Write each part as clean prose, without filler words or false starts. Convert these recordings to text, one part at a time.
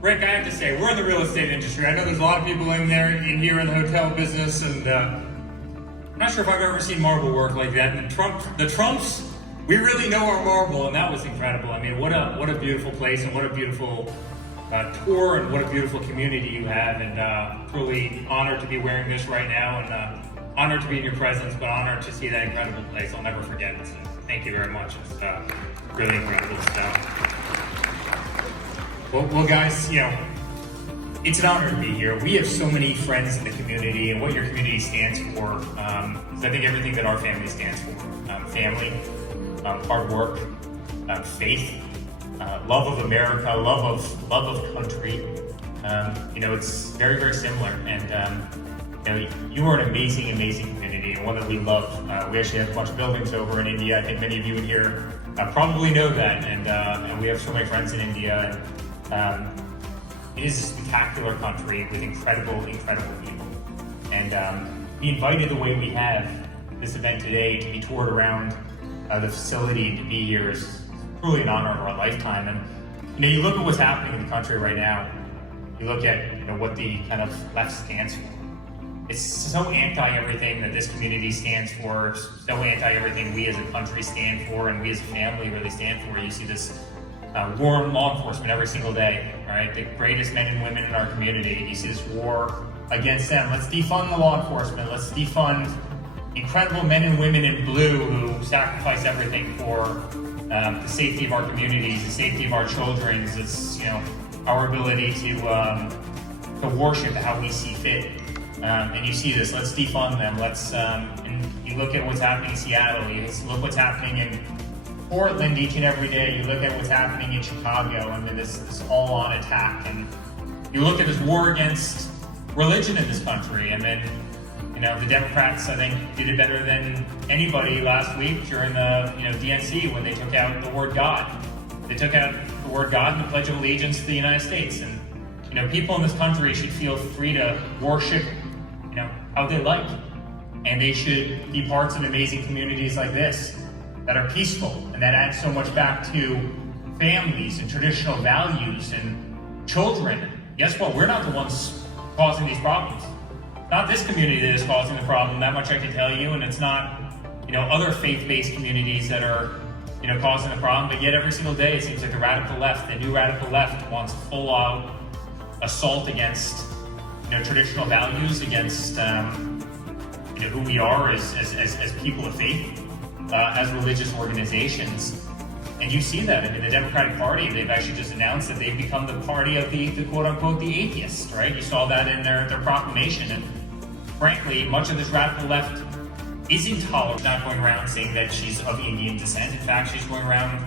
Rick, I have to say, we're in the real estate industry. I know there's a lot of people in here in the hotel business, and I'm not sure if I've ever seen marble work like that. And the Trumps, we really know our marble, and that was incredible. I mean, what a beautiful place, and what a beautiful tour, and what a beautiful community you have. And truly honored to be wearing this right now, and honored to be in your presence, but honored to see that incredible place. I'll never forget it. So thank you very much. It's really incredible stuff. Well, guys, it's an honor to be here. We have so many friends in the community, and what your community stands for is, I think, everything that our family stands for. Family, hard work, faith, love of America, love of country. It's very, very similar. And you are an amazing, amazing community, and one that we love. We actually have a bunch of buildings over in India. I think many of you in here probably know that, and we have so many friends in India. It is a spectacular country with incredible, incredible people. And be invited the way we have this event today, to be toured around the facility, to be here, is truly an honor of our lifetime. And you look at what's happening in the country right now. You look at what the kind of left stands for. It's so anti-everything that this community stands for, so anti-everything we as a country stand for, and we as a family really stand for. You see this war on law enforcement every single day, right? The greatest men and women in our community. You see this war against them. Let's defund the law enforcement. Let's defund incredible men and women in blue who sacrifice everything for the safety of our communities, the safety of our children. It's our ability to worship how we see fit. And you see this. Let's defund them. And you look at what's happening in Seattle. You look what's happening in Portland each and every day. You look at what's happening in Chicago, and this all-on attack. And you look at this war against religion in this country. And then, the Democrats, I think, did it better than anybody last week during the DNC, when they took out the word God. They took out the word God and the Pledge of Allegiance to the United States. And people in this country should feel free to worship how they like, and they should be parts of amazing communities like this that are peaceful and that add so much back to families and traditional values and children. Guess what? We're not the ones causing these problems. Not this community that is causing the problem, that much I can tell you, and it's not other faith-based communities that are causing the problem. But yet every single day it seems like the radical left, the new radical left, wants full-out assault against traditional values, against who we are as people of faith, as religious organizations. And you see that. I mean, the Democratic Party, they've actually just announced that they've become the party of the quote-unquote the atheists, right? You saw that in their proclamation. And frankly, much of this radical left is intolerant. She's not going around saying that she's of Indian descent. In fact, she's going around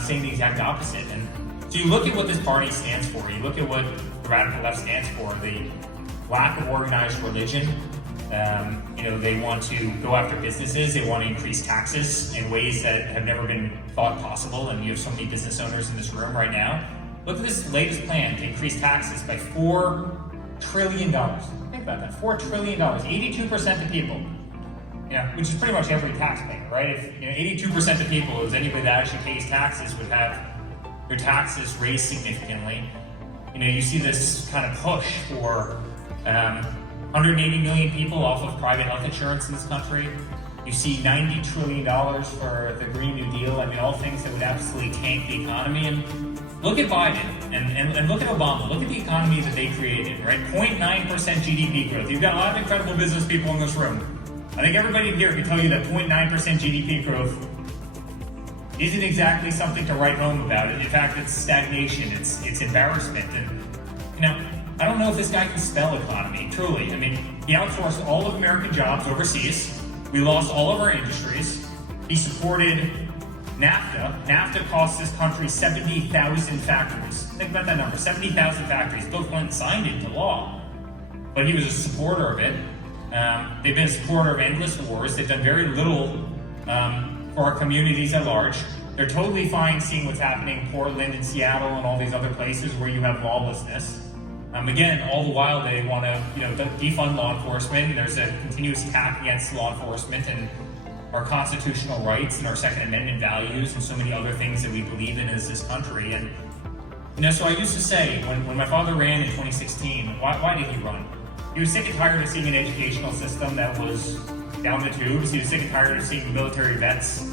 saying the exact opposite. And so you look at what this party stands for. You look at what the radical left stands for. The lack of organized religion. They want to go after businesses. They want to increase taxes in ways that have never been thought possible. And you have so many business owners in this room right now. Look at this latest plan to increase taxes by $4 trillion. Think about that, $4 trillion, 82% of people. Which is pretty much every taxpayer, right? If 82% of people, is anybody that actually pays taxes, would have their taxes raised significantly. You see this kind of push for 180 million people off of private health insurance in this country. You see $90 trillion for the Green New Deal. I mean, all things that would absolutely tank the economy. And look at Biden and look at Obama. Look at the economy that they created, right? 0.9% GDP growth. You've got a lot of incredible business people in this room. I think everybody here can tell you that 0.9% GDP growth isn't exactly something to write home about. In fact, it's stagnation, it's embarrassment. And I don't know if this guy can spell economy, truly. I mean, he outsourced all of American jobs overseas. We lost all of our industries. He supported NAFTA. NAFTA cost this country 70,000 factories. Think about that number, 70,000 factories. Both went and signed it into law. But he was a supporter of it. They've been a supporter of endless wars. They've done very little for our communities at large. They're totally fine seeing what's happening in Portland and Seattle and all these other places where you have lawlessness. Again, all the while they want to, defund law enforcement. There's a continuous attack against law enforcement and our constitutional rights and our Second Amendment values and so many other things that we believe in as this country. And So I used to say, when my father ran in 2016, why did he run? He was sick and tired of seeing an educational system that was down the tubes. He was sick and tired of seeing military vets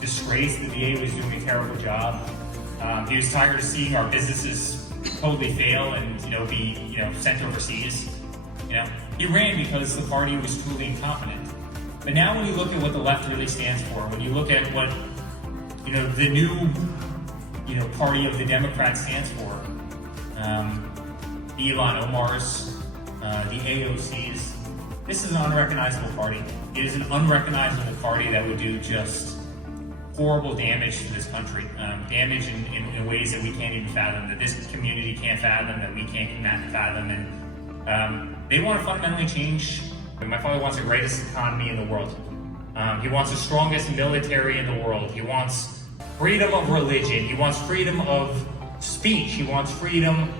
disgraced. The VA was doing a terrible job. He was tired of seeing our businesses totally fail and be sent overseas. He ran because the party was truly incompetent. But now when you look at what the left really stands for, when you look at what the new party of the Democrats stands for, the Ilhan Omars, the AOCs, this is an unrecognizable party. It is an unrecognizable party that would do just horrible damage to this country, damage in ways that we can't even fathom, that this community can't fathom, that we can't fathom, and they want to fundamentally change. My father wants the greatest economy in the world. He wants the strongest military in the world. He wants freedom of religion. He wants freedom of speech. He wants freedom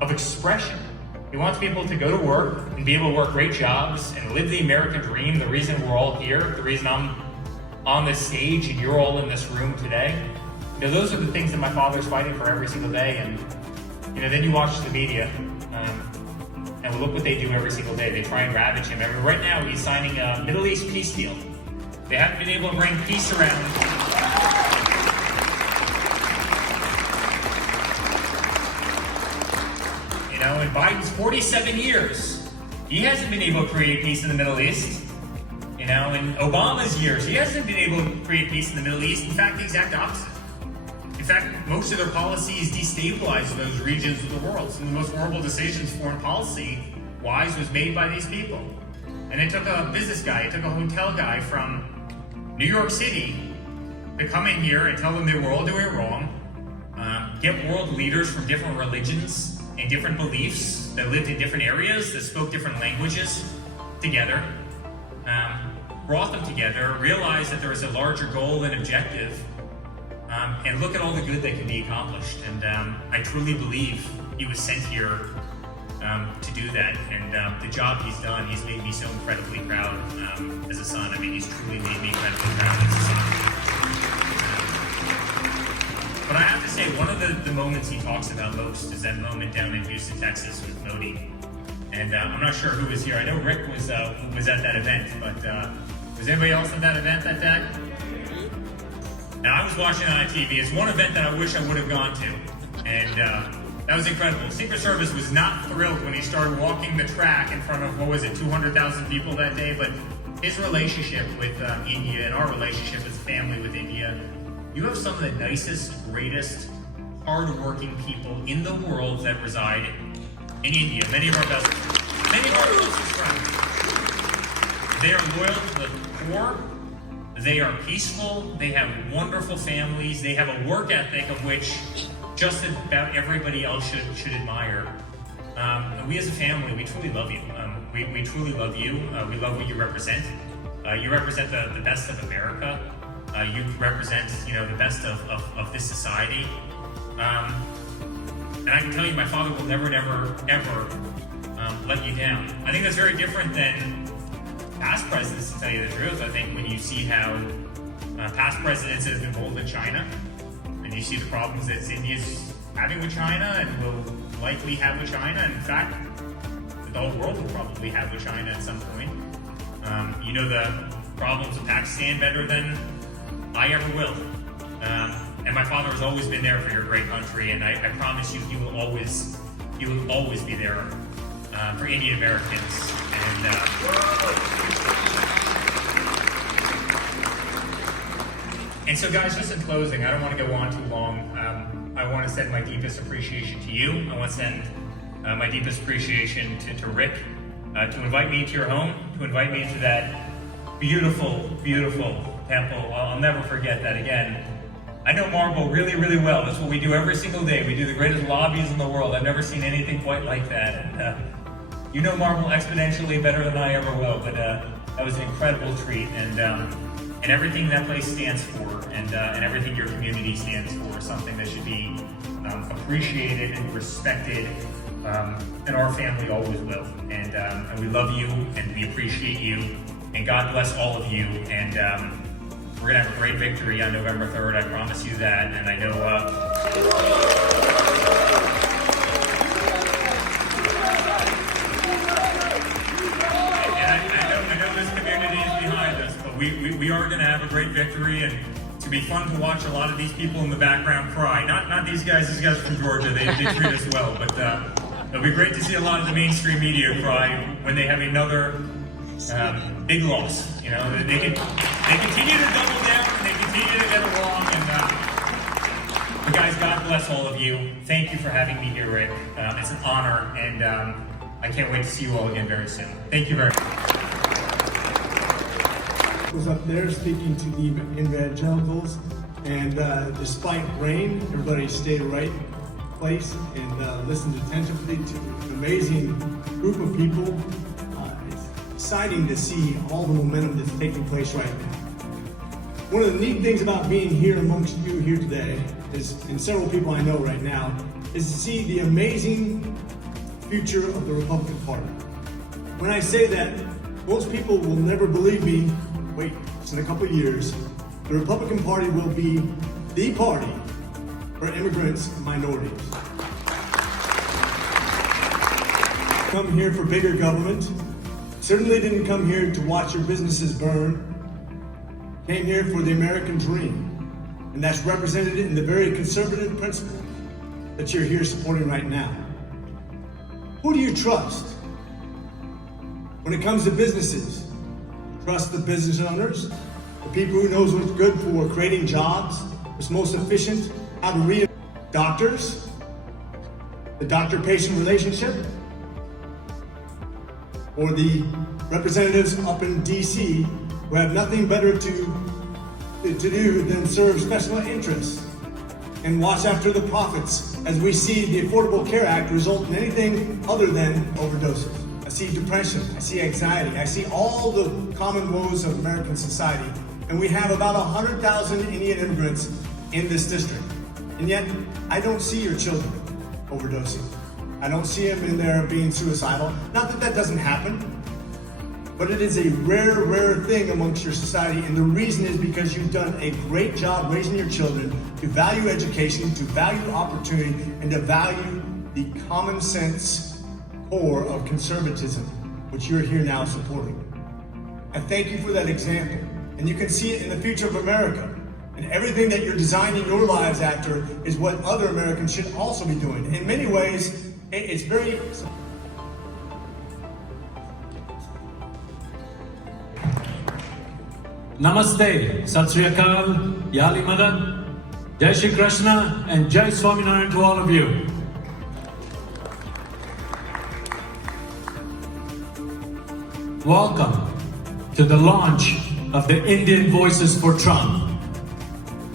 of expression. He wants people to go to work and be able to work great jobs and live the American dream. The reason we're all here, the reason I'm on this stage and you're all in this room today, those are the things that my father's fighting for every single day. And then you watch the media, and look what they do every single day. They try and ravage him. Right now, he's signing a Middle East peace deal. They haven't been able to bring peace around. In Biden's 47 years, he hasn't been able to create peace in the Middle East. In Obama's years, he hasn't been able to create peace in the Middle East. In fact, the exact opposite. In fact, most of their policies destabilize those regions of the world. Some of the most horrible decisions foreign policy-wise was made by these people. And it took a business guy, it took a hotel guy from New York City to come in here and tell them they were all doing it wrong, get world leaders from different religions and different beliefs that lived in different areas, that spoke different languages together, brought them together, realized that there was a larger goal and objective, and look at all the good that can be accomplished. And I truly believe he was sent here to do that. And the job he's done, he's made me so incredibly proud as a son. I mean, he's truly made me incredibly proud as a son. But I have to say, one of the moments he talks about most is that moment down in Houston, Texas with Modi. And I'm not sure who was here. I know Rick was at that event, but was anybody else at that event that day? Now, I was watching on TV. It's one event that I wish I would have gone to. And that was incredible. Secret Service was not thrilled when he started walking the track in front of, 200,000 people that day. But his relationship with India and our relationship as a family with India, you have some of the nicest, greatest, hard-working people in the world that reside in India. Many of our closest friends. They are loyal to the core. They are peaceful. They have wonderful families. They have a work ethic of which just about everybody else should admire. And we as a family, we truly love you. We truly love you. We love what you represent. You represent the best of America. You represent, the best of this society. And I can tell you, my father will never, ever let you down. I think that's very different than past presidents, to tell you the truth. I think when you see how past presidents have involved in China, and you see the problems that India's having with China and will likely have with China, and in fact, the whole world will probably have with China at some point. You know the problems of Pakistan better than I ever will. And my father has always been there for your great country, and I promise you, he will always be there for Indian Americans. And so, guys, just in closing, I don't want to go on too long. I want to send my deepest appreciation to you. I want to send my deepest appreciation to Rick to invite me into your home, to invite me into that beautiful, beautiful temple. I'll never forget that again. I know Marble really, really well. That's what we do every single day. We do the greatest lobbies in the world. I've never seen anything quite like that. And, you know Marble exponentially better than I ever will, but that was an incredible treat. And everything that place stands for, and everything your community stands for, is something that should be appreciated and respected. And our family always will. And we love you, and we appreciate you, and God bless all of you. And we're gonna have a great victory on November 3rd. I promise you that. And I know I know this community is behind us, but we are going to have a great victory, and it's going to be fun to watch a lot of these people in the background cry. Not these guys from Georgia, they treat us well, but it'll be great to see a lot of the mainstream media cry when they have another big loss. You know, they continue to double down, and they continue to get along, and guys, God bless all of you. Thank you for having me here, Rick. It's an honor, and I can't wait to see you all again very soon. Thank you very much. Was up there speaking to the evangelicals, and despite rain, everybody stayed right place and listened attentively to an amazing group of people. It's exciting to see all the momentum that's taking place right now. One of the neat things about being here amongst you here today is, and several people I know right now, is to see the amazing future of the Republican Party. When I say that, most people will never believe me. Wait, it's in a couple of years. The Republican Party will be the party for immigrants and minorities. Come here for bigger government. Certainly didn't come here to watch your businesses burn. Came here for the American dream. And that's represented in the very conservative principle that you're here supporting right now. Who do you trust? When it comes to businesses, trust the business owners, the people who knows what's good for creating jobs, what's most efficient, how to read doctors, the doctor-patient relationship, or the representatives up in DC who have nothing better to do than serve special interests and watch after the profits as we see the Affordable Care Act result in anything other than overdoses. I see depression, I see anxiety, I see all the common woes of American society, and we have about 100,000 Indian immigrants in this district. And yet, I don't see your children overdosing. I don't see them in there being suicidal. Not that that doesn't happen, but it is a rare, rare thing amongst your society, and the reason is because you've done a great job raising your children to value education, to value opportunity, and to value the common sense core of conservatism, which you're here now supporting. I thank you for that example, and you can see it in the future of America. And everything that you're designing your lives after is what other Americans should also be doing. In many ways, it's very... Namaste, Sat Sri Akal, Yali Madan, Jai Shri Krishna, and Jai Swaminarayan to all of you. Welcome to the launch of the Indian Voices for Trump.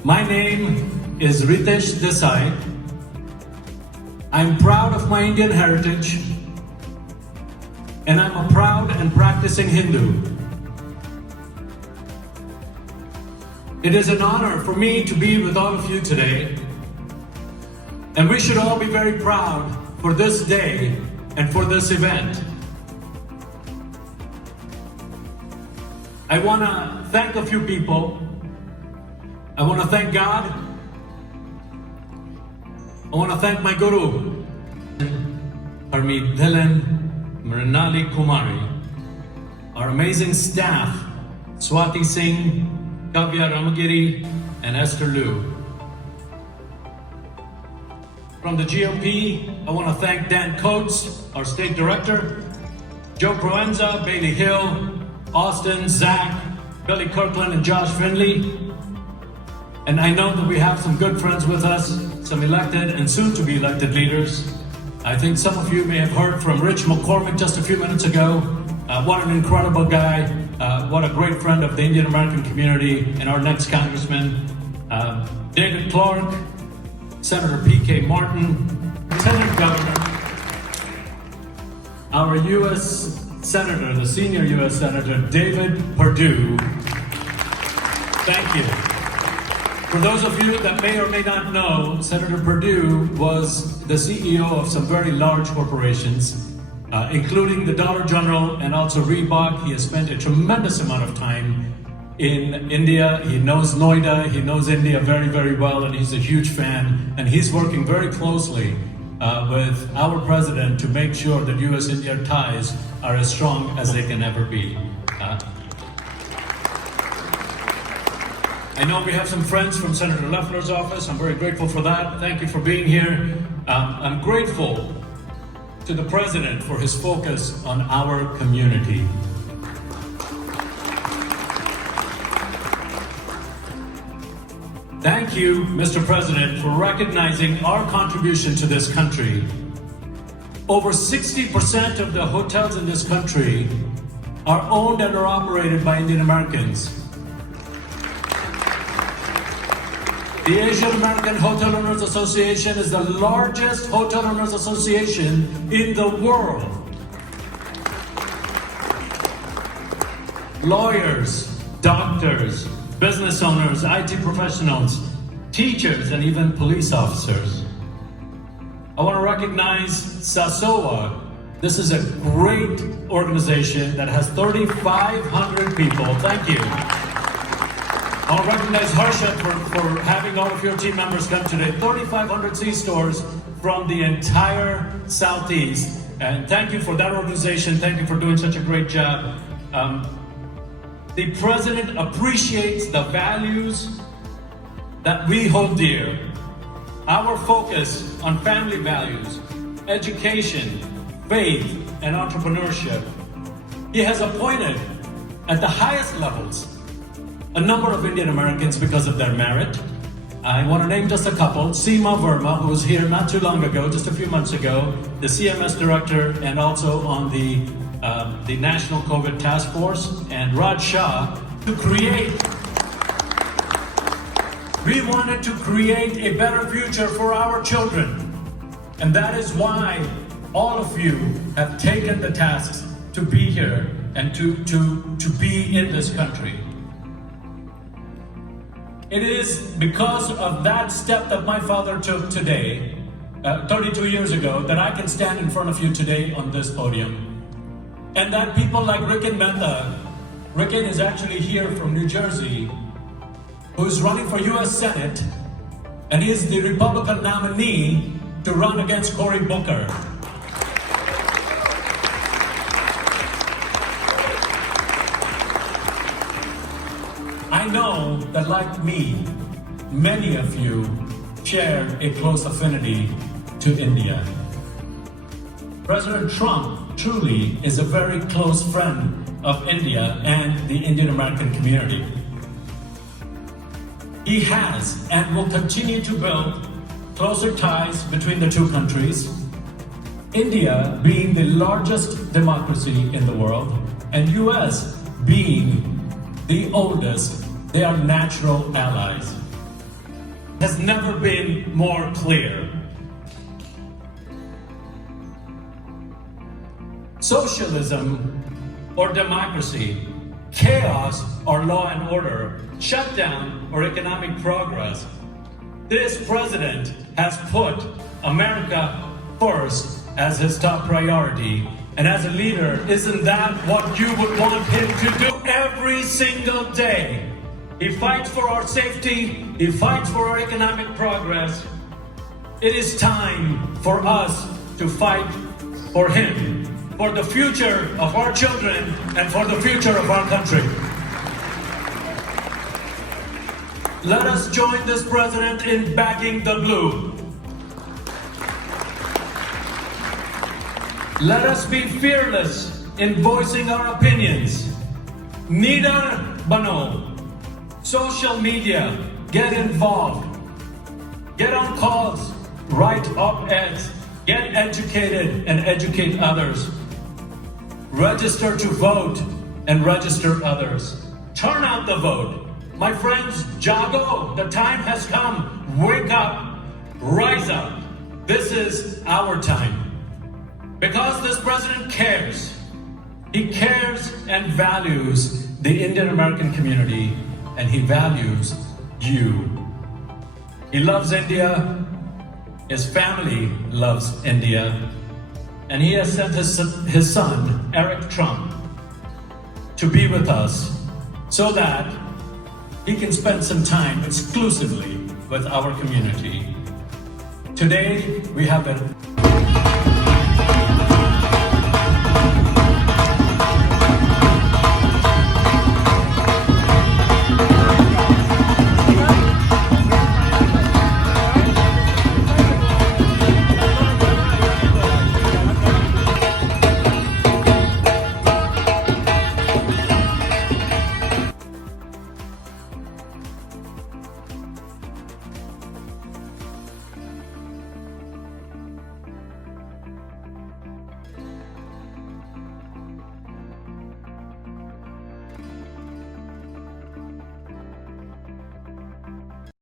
My name is Ritesh Desai. I'm proud of my Indian heritage, and I'm a proud and practicing Hindu. It is an honor for me to be with all of you today, and we should all be very proud for this day and for this event. I want to thank a few people. I want to thank God. I want to thank my Guru, Harmeet Dhillon, Mrinali Kumari, our amazing staff, Swati Singh, Kavya Ramagiri, and Esther Liu. From the GOP, I want to thank Dan Coates, our state director, Joe Proenza, Bailey Hill, Austin, Zach, Billy Kirkland, and Josh Finley. And I know that we have some good friends with us, some elected and soon to be elected leaders. I think some of you may have heard from Rich McCormick just a few minutes ago. What an incredible guy. What a great friend of the Indian American community, and our next congressman, David Clark, Senator P.K. Martin, Lieutenant Governor, our U.S. Senator, the senior U.S. Senator, David Perdue. Thank you. For those of you that may or may not know, Senator Perdue was the CEO of some very large corporations, including the Dollar General and also Reebok. He has spent a tremendous amount of time in India. He knows Noida, he knows India very, very well, and he's a huge fan. And he's working very closely with our president to make sure that US-India ties are as strong as they can ever be. I know we have some friends from Senator Loeffler's office. I'm very grateful for that. Thank you for being here. I'm grateful to the President for his focus on our community. Thank you, Mr. President, for recognizing our contribution to this country. Over 60% of the hotels in this country are owned and are operated by Indian Americans. The Asian American Hotel Owners Association is the largest hotel owners association in the world. Lawyers, doctors, business owners, IT professionals, teachers, and even police officers. I want to recognize SASOA. This is a great organization that has 3,500 people. Thank you. I want to recognize Harsha for having all of your team members come today. 3,500 C-stores from the entire Southeast. And thank you for that organization. Thank you for doing such a great job. The President appreciates the values that we hold dear. Our focus on family values, education, faith, and entrepreneurship. He has appointed at the highest levels a number of Indian Americans because of their merit. I want to name just a couple. Seema Verma, who was here not too long ago, just a few months ago, the CMS director and also on the National COVID Task Force, and Raj Shah, we wanted to create a better future for our children. And that is why all of you have taken the tasks to be here and to be in this country. It is because of that step that my father took today, 32 years ago, that I can stand in front of you today on this podium. And that people like Riken Mehta, Riken is actually here from New Jersey, who is running for US Senate, and he is the Republican nominee to run against Cory Booker. I know that, like me, many of you share a close affinity to India. President Trump truly is a very close friend of India and the Indian American community. He has and will continue to build closer ties between the two countries, India being the largest democracy in the world, and US being the oldest. They are natural allies. It has never been more clear. Socialism or democracy, chaos or law and order, shutdown or economic progress. This president has put America first as his top priority. And as a leader, isn't that what you would want him to do every single day? He fights for our safety, he fights for our economic progress. It is time for us to fight for him, for the future of our children and for the future of our country. Let us join this president in backing the blue. Let us be fearless in voicing our opinions. Nidar Bano. Social media, get involved. Get on calls, write op-eds, get educated and educate others. Register to vote and register others. Turn out the vote. My friends, Jago, the time has come. Wake up, rise up. This is our time. Because this president cares. He cares and values the Indian American community, and he values you. He loves India. His family loves India. And he has sent his son, Eric Trump, to be with us so that he can spend some time exclusively with our community. Today, we have a